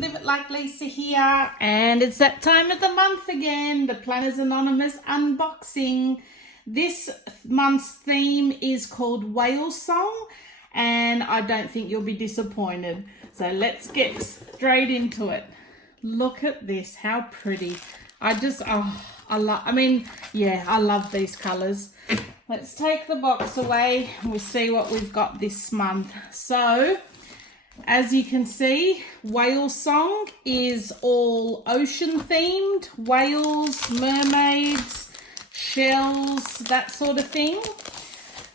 Live It Like Lisa here, and it's that time of the month again, the Planners Anonymous unboxing. This month's theme is called Whale Song, and I don't think you'll be disappointed. So let's get straight into it. Look at this, how pretty. I love these colors. Let's take the box away and we'll see what we've got this month. So, as you can see, Whale Song is all ocean themed, whales, mermaids, shells, that sort of thing.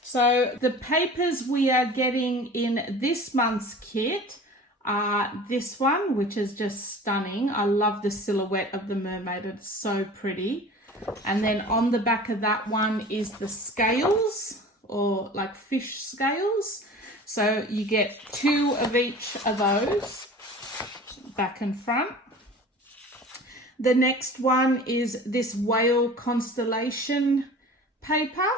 So the papers we are getting in this month's kit are this one, which is just stunning. I love the silhouette of the mermaid, it's so pretty. And then on the back of that one is the scales, or like fish scales. So you get 2 of each of those, back and front. The next one is this whale constellation paper.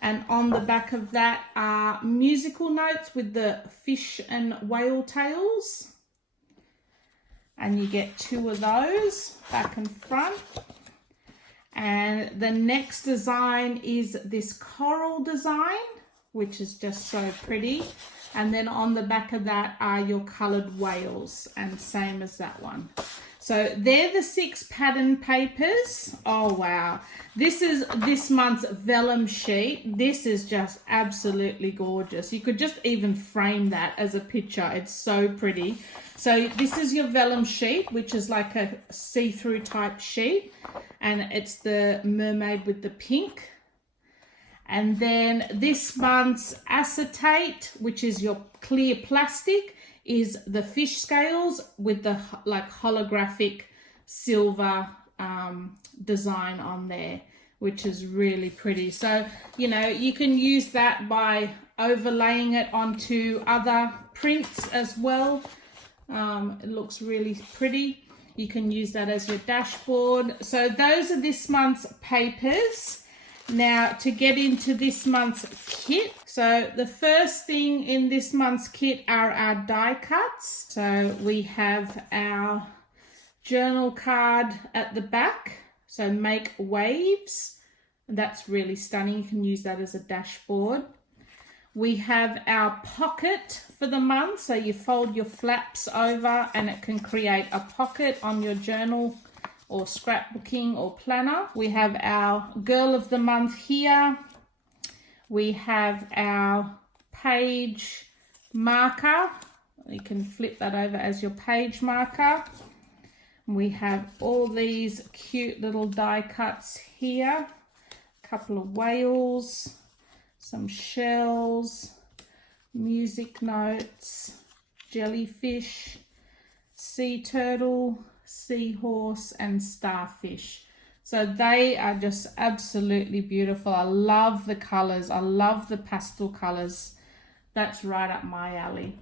And on the back of that are musical notes with the fish and whale tails. And you get 2 of those, back and front. And the next design is this coral design, which is just so pretty. And then on the back of that are your coloured whales, and same as that one. So they're the 6 pattern papers. Oh wow. This is this month's vellum sheet. This is just absolutely gorgeous. You could just even frame that as a picture. It's so pretty. So this is your vellum sheet, which is like a see-through type sheet. And it's the mermaid with the pink. And then this month's acetate, which is your clear plastic, is the fish scales with the like holographic silver design on there, which is really pretty. So, you know, you can use that by overlaying it onto other prints as well. It looks really pretty. You can use that as your dashboard. So those are this month's papers. Now, to get into this month's kit, so the first thing in this month's kit are our die cuts. So we have our journal card at the back, so make waves. That's really stunning. You can use that as a dashboard. We have our pocket for the month, so you fold your flaps over and it can create a pocket on your journal or scrapbooking or planner. We have our girl of the month here. We have our page marker. You can flip that over as your page marker. We have all these cute little die cuts here. A couple of whales, some shells, music notes, jellyfish, sea turtle, seahorse, and starfish. So they are just absolutely beautiful. I love the colors. I love the pastel colors. That's right up my alley.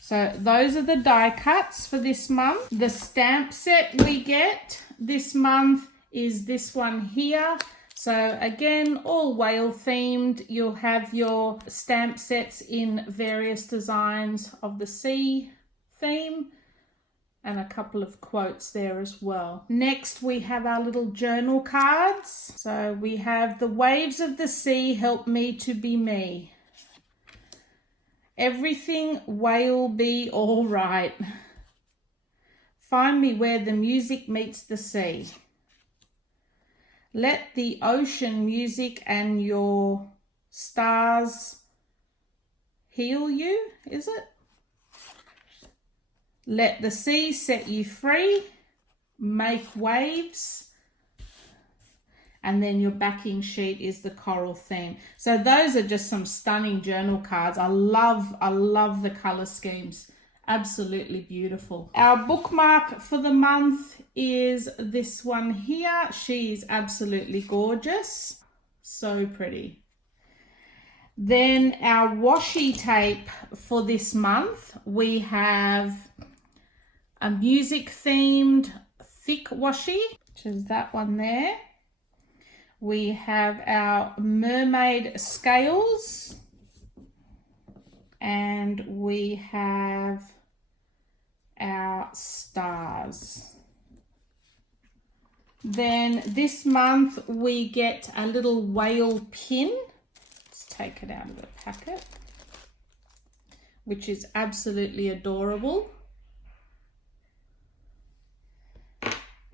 So those are the die cuts for this month. The stamp set we get this month is this one here. So again, all whale themed. You'll have your stamp sets in various designs of the sea theme, and a couple of quotes there as well. Next, we have our little journal cards. So we have the waves of the sea help me to be me. Everything whale be all right. Find me where the music meets the sea. Let the ocean music and your stars heal you, is it? Let the sea set you free, make waves, and then your backing sheet is the coral theme. So those are just some stunning journal cards. I love the color schemes. Absolutely beautiful. Our bookmark for the month is this one here. She's absolutely gorgeous. So pretty. Then our washi tape for this month, we have a music themed thick washi, which is that one there. We have our mermaid scales, and we have our stars. Then this month we get a little whale pin. Let's take it out of the packet, which is absolutely adorable.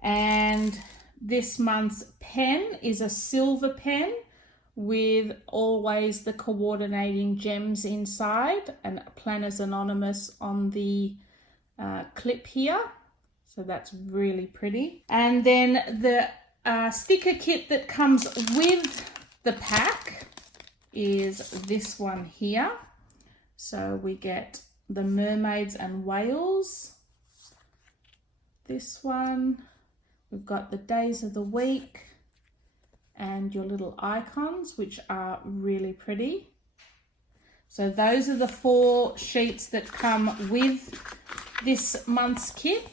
And this month's pen is a silver pen with always the coordinating gems inside, and Planners Anonymous on the clip here. So that's really pretty. And then the sticker kit that comes with the pack is this one here. So we get the mermaids and whales. This one. We've got the days of the week and your little icons, which are really pretty. So those are the 4 sheets that come with this month's kit.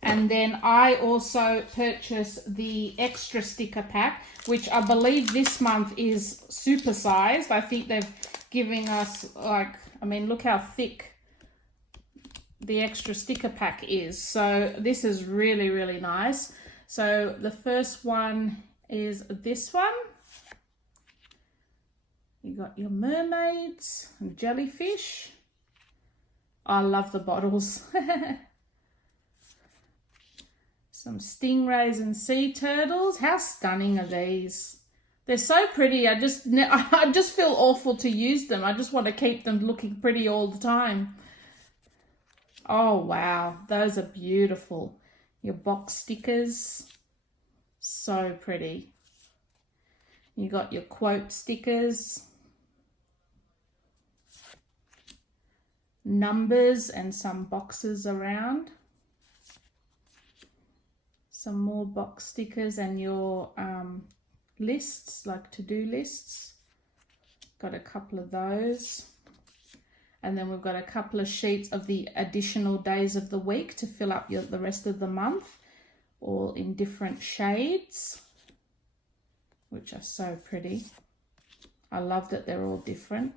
And then I also purchased the extra sticker pack, which I believe this month is super sized. I think they've given us, like, I mean, look how thick the extra sticker pack is. So this is really, really nice. So the first one is this one. You got your mermaids and jellyfish. I love the bottles. Some stingrays and sea turtles. How stunning are these? They're so pretty. I just feel awful to use them. I just want to keep them looking pretty all the time. Oh, wow. Those are beautiful. Your box stickers. So pretty. You got your quote stickers. Numbers and some boxes around. Some more box stickers and your lists, like to-do lists. Got a couple of those. And then we've got a couple of sheets of the additional days of the week to fill up the rest of the month, all in different shades, which are so pretty. I love that they're all different.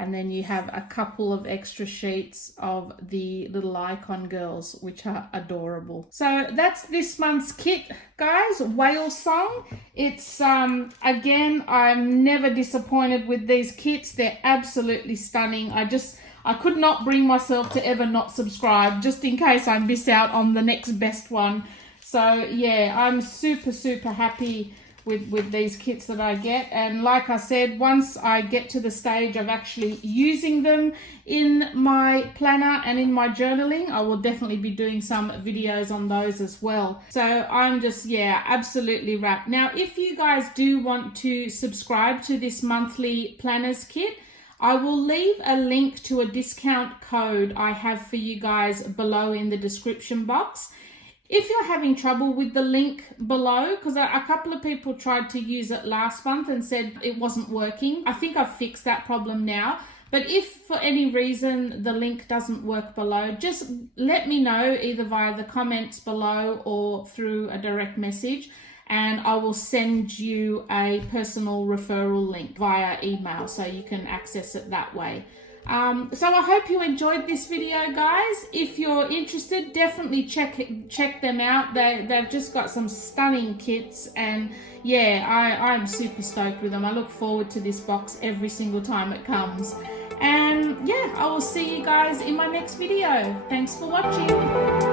And then you have a couple of extra sheets of the little icon girls, which are adorable. So that's this month's kit, guys. Whale Song. It's, again, I'm never disappointed with these kits. They're absolutely stunning. I could not bring myself to ever not subscribe, just in case I miss out on the next best one. So yeah, I'm super, super happy with these kits that I get. And like I said, once I get to the stage of actually using them in my planner and in my journaling, I will definitely be doing some videos on those as well. So I'm just, yeah, absolutely wrapped. Now, if you guys do want to subscribe to this monthly planners kit, I will leave a link to a discount code I have for you guys below in the description box. If you're having trouble with the link below, because a couple of people tried to use it last month and said it wasn't working, I think I've fixed that problem now. But if for any reason the link doesn't work below, just let me know either via the comments below or through a direct message, and I will send you a personal referral link via email so you can access it that way. So I hope you enjoyed this video, guys. If you're interested, definitely check them out. They've just got some stunning kits, and yeah, I'm super stoked with them. I look forward to this box every single time it comes. And yeah, I will see you guys in my next video. Thanks for watching.